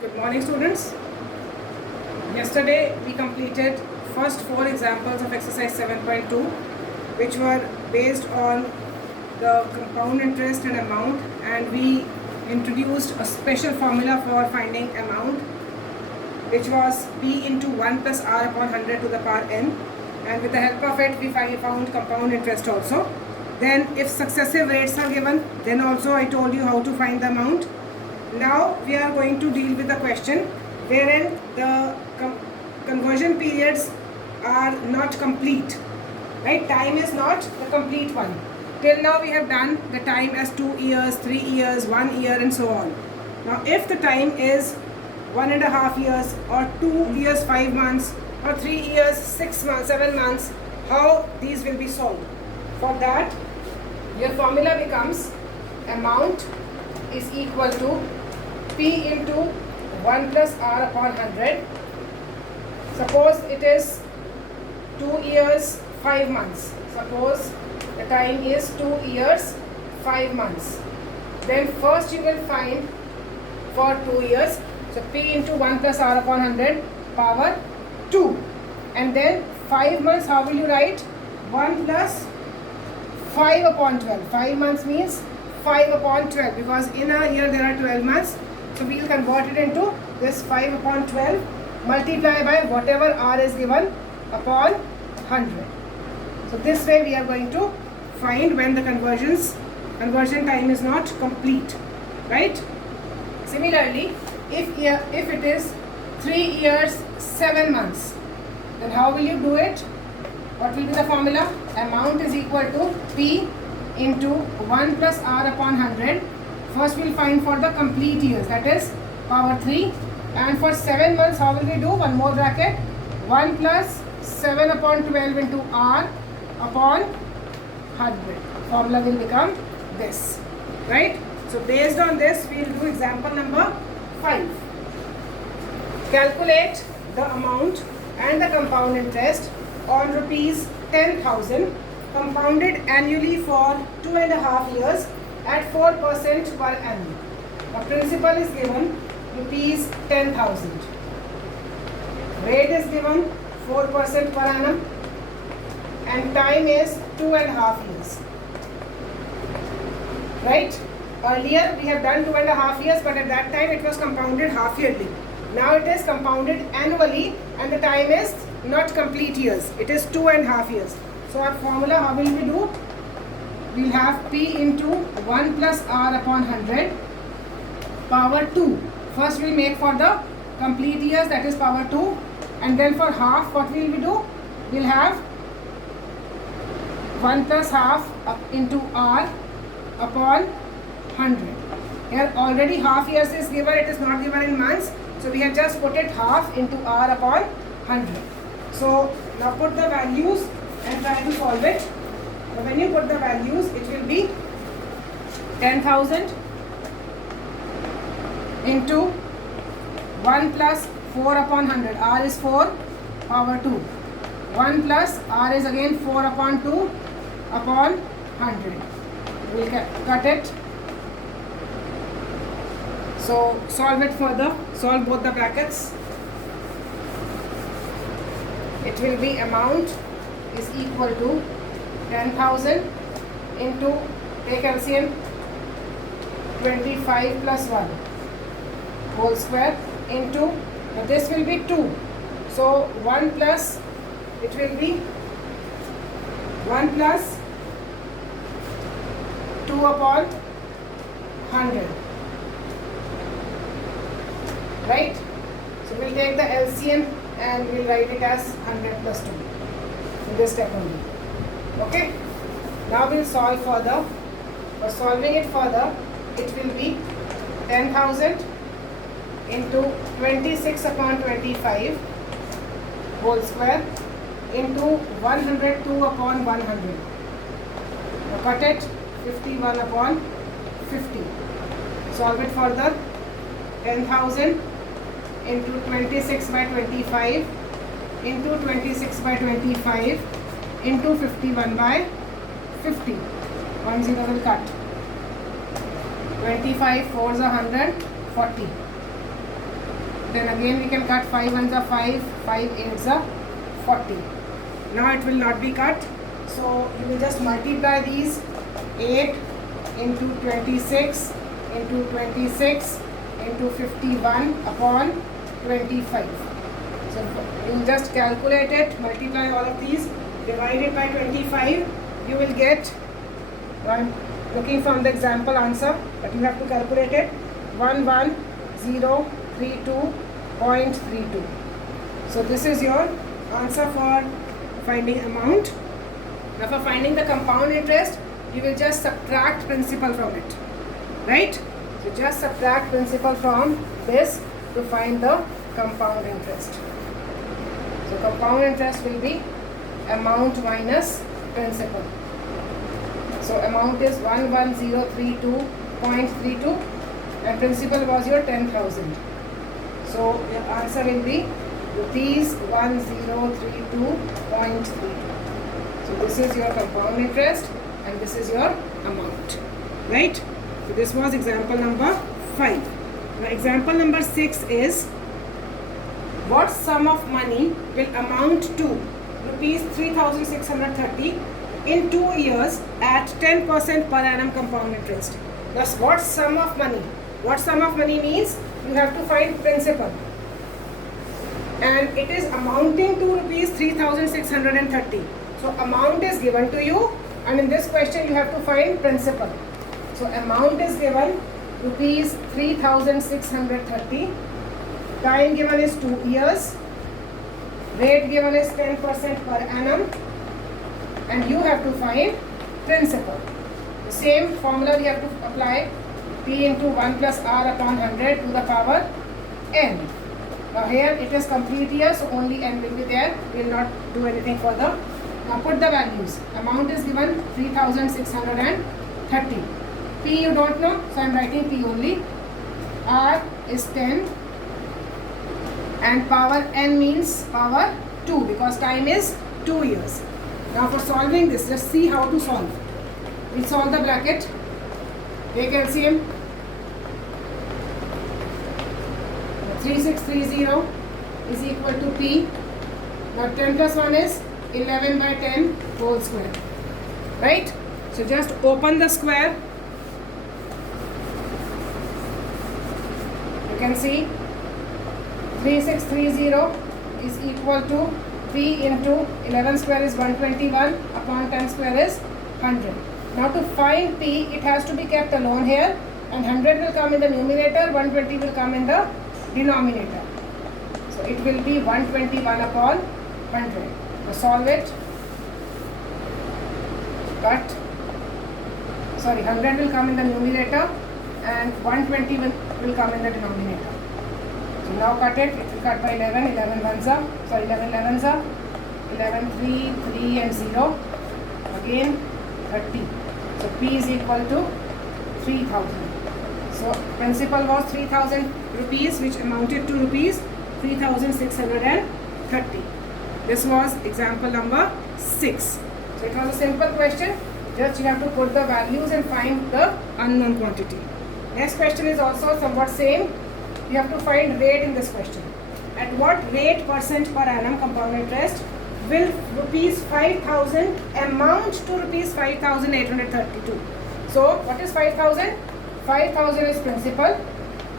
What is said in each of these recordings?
Good morning, students. Yesterday we completed first 4 examples of exercise 7.2, which were based on the compound interest and amount, and we introduced a special formula for finding amount, which was p into 1 plus r upon 100 to the power n, and with the help of it we found compound interest also. Then if successive rates are given, then also I told you how to find the amount. Now we are going to deal with the question wherein the conversion periods are not complete, right? Time is not the complete one. Till now we have done the time as 2 years, 3 years, 1 year and so on. Now if the time is 1.5 years or 2 years 5 months or 3 years 6 months 7 months, how these will be solved? For that your formula becomes amount is equal to p into 1 plus r upon 100. Suppose it is 2 years 5 months. Suppose the time is 2 years 5 months. Then first you will find for 2 years. So p into 1 plus r upon 100 power 2. And then 5 months, how will you write? 1 plus 5 upon 12. 5 months means 5 upon 12, because in a year there are 12 months. So we will convert it into this 5 upon 12 multiply by whatever r is given upon 100. So this way we are going to find when the conversion time is not complete, right? Similarly, if it is 3 years 7 months, then how will you do it? What will be the formula? Amount is equal to p into 1 plus r upon 100. First we will find for the complete years, that is power 3. And for 7 months, how will we do? One more bracket. 1 plus 7 upon 12 into r upon 100. Formula will become this, right? So based on this, we will do example number 5. Calculate the amount and the compound interest on rupees 10,000 compounded annually for 2.5 years at 4% per annum. The principal is given rupees 10,000. Rate is given 4% per annum and time is 2.5 years. Right? Earlier we have done 2.5 years, but at that time it was compounded half yearly. Now it is compounded annually and the time is not complete years. It is 2.5 years. So our formula, how will we do? We will have p into 1 plus r upon 100 power 2. First we will make for the complete years, that is power 2. And then for half, what will we do? We will have 1 plus half into r upon 100. Here already half years is given, it is not given in months. So we have just put it half into r upon 100. So now put the values and try to solve it. So when you put the values, it will be 10,000 into 1 plus 4 upon 100. R is 4 power 2. 1 plus R is again 4 upon 2 upon 100. We will cut it. So solve it further. Solve both the brackets. It will be amount is equal to 10,000 into, take LCM, 25 plus 1 whole square into, now this will be 2. So 1 plus, it will be 1 plus 2 upon 100. Right? So we will take the LCM and we will write it as 100 plus 2 in this step only. Okay? Now we will solve further. For solving it further, it will be 10,000 into 26 upon 25 whole square into 102 upon 100. Now cut it, 51 upon 50. Solve it further. 10,000 into 26 by 25 into 26 by 25 into 51 by 50. 1 0 will cut. 25 4s are 100, 40. Then again we can cut 5 ones are 5, 5 8s are 40. Now it will not be cut. So you will just multiply these 8 into 26 into 26 into 51 upon 25. So you will just calculate it, multiply all of these, divide it by 25. You will get, I'm looking from the example answer, but you have to calculate it, 11032.32. So this is your answer for finding amount. Now for finding the compound interest, you will just subtract principal from it, right? So just subtract principal from this to find the compound interest. So compound interest will be amount minus principal. So amount is 11032.32 and principal was your 10,000. So your answer will be rupees 1032.32. So this is your compound interest and this is your amount, right? So this was example number 5. Now example number 6 is, what sum of money will amount to rupees 3,630 in 2 years at 10% per annum compound interest? Thus what sum of money? What sum of money means? You have to find principal. And it is amounting to rupees 3,630. So amount is given to you and in this question you have to find principal. So amount is given rupees 3,630. Time given is 2 years. Rate given is 10% per annum. And you have to find principal. The same formula we have to apply, P into 1 plus R upon 100 to the power N. Now here it is complete year, so only N will be there. We will not do anything further. Now put the values. Amount is given 3,630. P you don't know, so I am writing P only. R is 10 and power N means power 2 because time is 2 years. Now for solving this, just see how to solve. We'll solve the bracket. Take LCM. 3630 is equal to P. Now 10 plus 1 is 11 by 10 whole square. Right? So just open the square. You can see 3630 is equal to P into 11 square is 121 upon 10 square is 100. Now to find P, it has to be kept alone here and 100 will come in the numerator, 120 will come in the denominator. So it will be 121 upon 100. So solve it. Cut. Sorry, 100 will come in the numerator and 120 will come in the denominator. So now cut it. It will cut by 11. 11 ones are. Sorry, 11 11s are. 11 3 3 and 0. Again 30. So P is equal to 3,000. So principal was 3,000 rupees, which amounted to rupees 3,630. This was example number 6. So it was a simple question. Just you have to put the values and find the unknown quantity. Next question is also somewhat same. You have to find rate in this question. At what rate percent per annum compound interest will rupees 5,000 amount to rupees 5,832? So what is 5,000? 5,000 is principal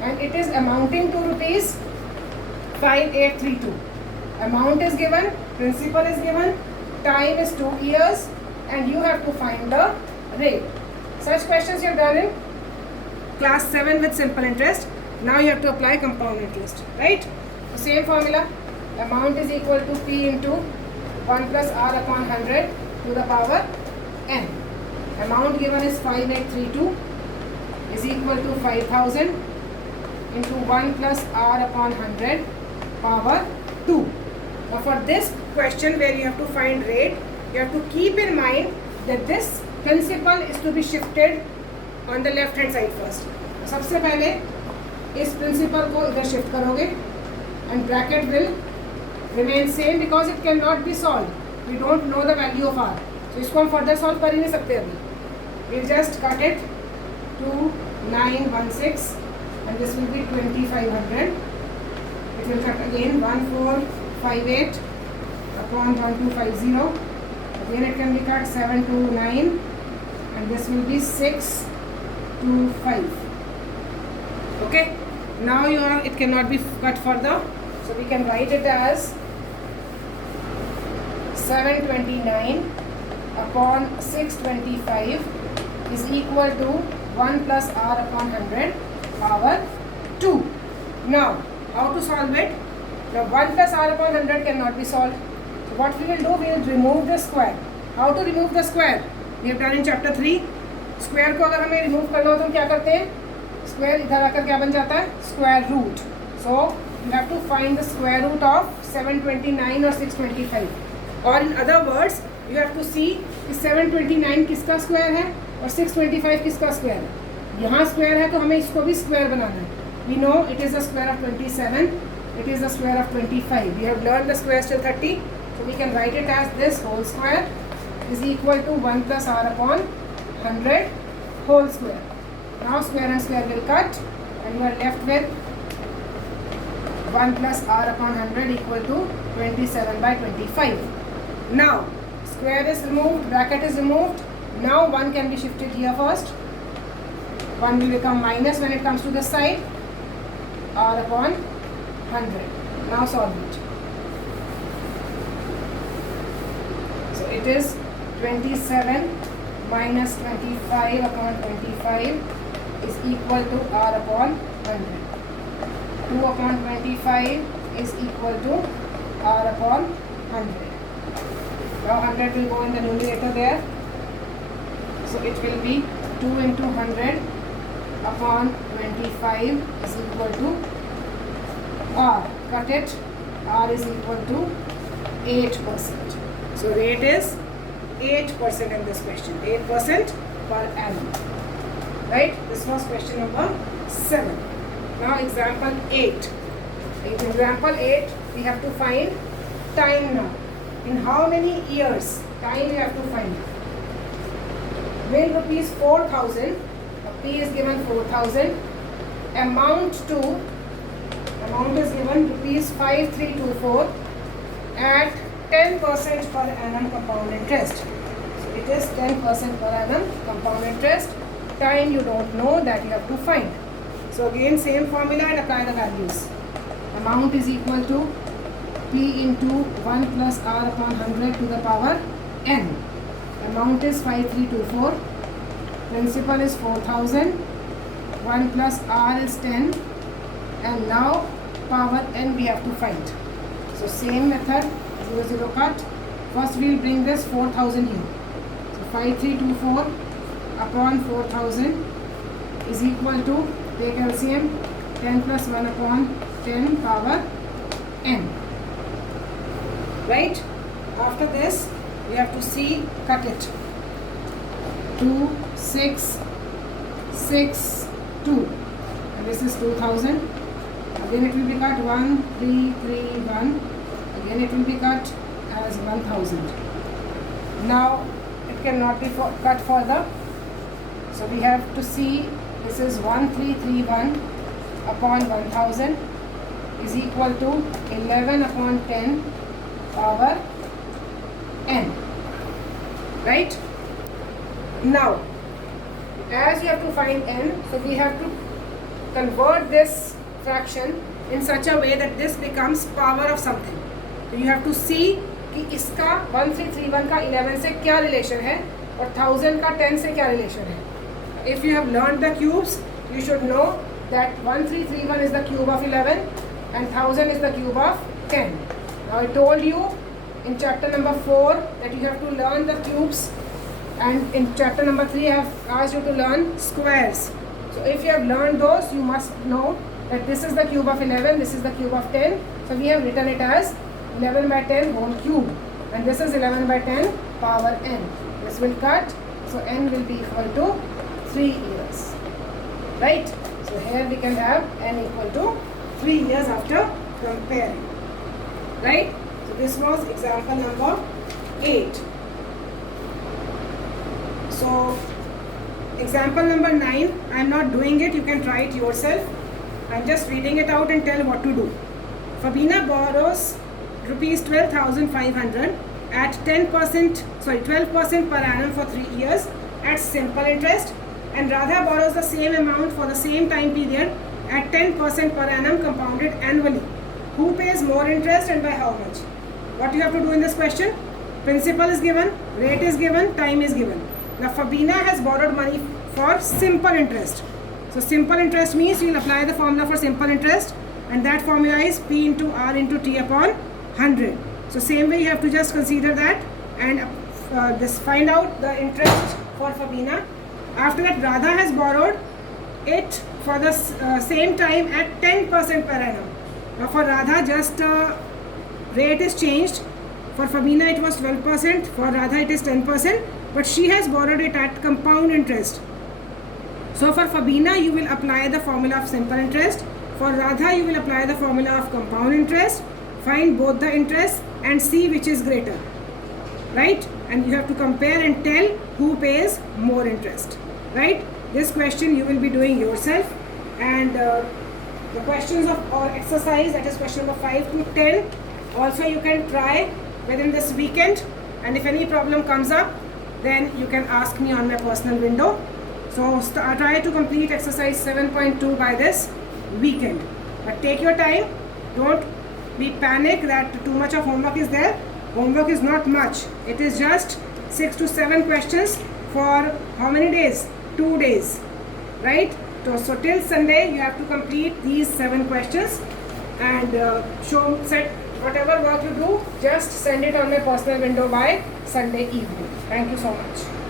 and it is amounting to rupees 5,832. Amount is given, principal is given, time is 2 years and you have to find the rate. Such questions you have done in class 7 with simple interest. Now you have to apply compound interest, right? So same formula, amount is equal to P into 1 plus R upon 100 to the power N. Amount given is 5,832 is equal to 5,000 into 1 plus R upon 100 power 2. Now for this question where you have to find rate, you have to keep in mind that this principal is to be shifted on the left hand side first. सबसे पहले इस principal को इधर shift करोगे and bracket will remain same because it cannot be solved. We don't know the value of R. So इसको हम further solve कर ही नहीं सकते अभी. We'll just cut it to 916 and this will be 2500 it will cut again 1458 upon 1250. Again it can be cut 729, and this will be 625. Okay, now it cannot be cut further, so we can write it as 729 upon 625 is equal to 1 plus r upon 100 power 2. Now, how to solve it? Now, 1 plus r upon 100 cannot be solved. So, what we will do, we will remove the square. How to remove the square? We have done in chapter 3. Square को अगर हमें remove करना हो तो हम क्या करते हैं? Square इधर आकर क्या बन जाता है? Square root. So, you have to find the square root of 729 or 625. Or in other words, you have to see कि 729 किसका स्क्वायर है और 625 किसका स्क्वायर है. यहाँ स्क्वायर है तो हमें इसको भी स्क्वायर बनाना है. We know it is the square of 27, it is the square of 25. We have learned the squares till 30, so we can write it as this whole square is equal to 1 plus r upon 100 whole square. Now square and square will cut, and you are left with 1 plus r upon 100 equal to 27 by 25. Now square is removed, bracket is removed. Now 1 can be shifted here first. 1 will become minus when it comes to this side. R upon 100. Now solve it. So it is 27 minus 25 upon 25 is equal to r upon 100. 2 upon 25 is equal to r upon 100. Now 100 will go in the numerator there. So it will be 2 into 100 upon 25 is equal to r. Cut it. R is equal to 8%. So rate is 8% in this question. 8% per annum. Right? This was question number 7. Now example 8. In example 8, we have to find time now. In how many years? Time we have to find. When rupees 4,000, P is given 4,000, amount is given rupees 5324 at 10% per annum compound interest. So it is 10% per annum compound interest. Time you don't know, that you have to find. So again same formula and apply the values. Amount is equal to P into 1 plus r upon 100 to the power n. Amount is 5324. Principal is 4,000. 1 plus r is 10. And now power n we have to find. So same method, 0 0 cut. First we will bring this 4,000 here. So 5324 upon 4,000 is equal to, take LCM, 10 plus 1 upon 10 power n. Right? After this we have to see, cut it. 2, 6, 6, 2. And this is 2,000. Again it will be cut 1, 3, 3, 1. Again it will be cut as 1,000. Now it cannot be cut further. So we have to see, this is 1331 upon 1,000 is equal to 11 upon 10 power n. Right? Now, as you have to find n, so we have to convert this fraction in such a way that this becomes power of something. So you have to see कि इसका 1331 का 11 से क्या relation है और 1000 का 10 से क्या रिलेशन है. If you have learned the cubes, you should know that 1331 is the cube of 11 and 1000 is the cube of 10. Now I told you in chapter number 4 that you have to learn the cubes, and in chapter number 3 I have asked you to learn squares. So if you have learned those, you must know that this is the cube of 11, this is the cube of 10. So we have written it as 11 by 10 whole cube, and this is 11 by 10 power n. This will cut, so n will be equal to 3 years. Right? So here we can have n equal to 3 years after comparing. Right? So this was example number 8. So example number 9, I am not doing it, you can try it yourself. I am just reading it out and tell what to do. Fabina borrows rupees 12,500 at 12% per annum for 3 years at simple interest, and Radha borrows the same amount for the same time period at 10% per annum compounded annually. Who pays more interest and by how much? What you have to do in this question? Principal is given, rate is given, time is given. Now Fabina has borrowed money for simple interest. So simple interest means you will apply the formula for simple interest, and that formula is P into R into T upon 100. So same way you have to just consider that and this find out the interest for Fabina. After that, Radha has borrowed it for the same time at 10% per annum. Now for Radha, just rate is changed. For Fabina it was 12%, for Radha it is 10%, but she has borrowed it at compound interest. So for Fabina you will apply the formula of simple interest. For Radha you will apply the formula of compound interest. Find both the interests and see which is greater, right? And you have to compare and tell who pays more interest, right? This question you will be doing yourself, and the questions of our exercise, that is question number 5 to 10, also you can try within this weekend, and if any problem comes up then you can ask me on my personal window. So try to complete exercise 7.2 by this weekend, but take your time. Don't be panic that too much of homework is there. Homework is not much. It is just 6 to 7 questions for how many days? 2 days, right? So till Sunday you have to complete these 7 questions, and set whatever work you do, just send it on my personal window by Sunday evening. Thank you so much.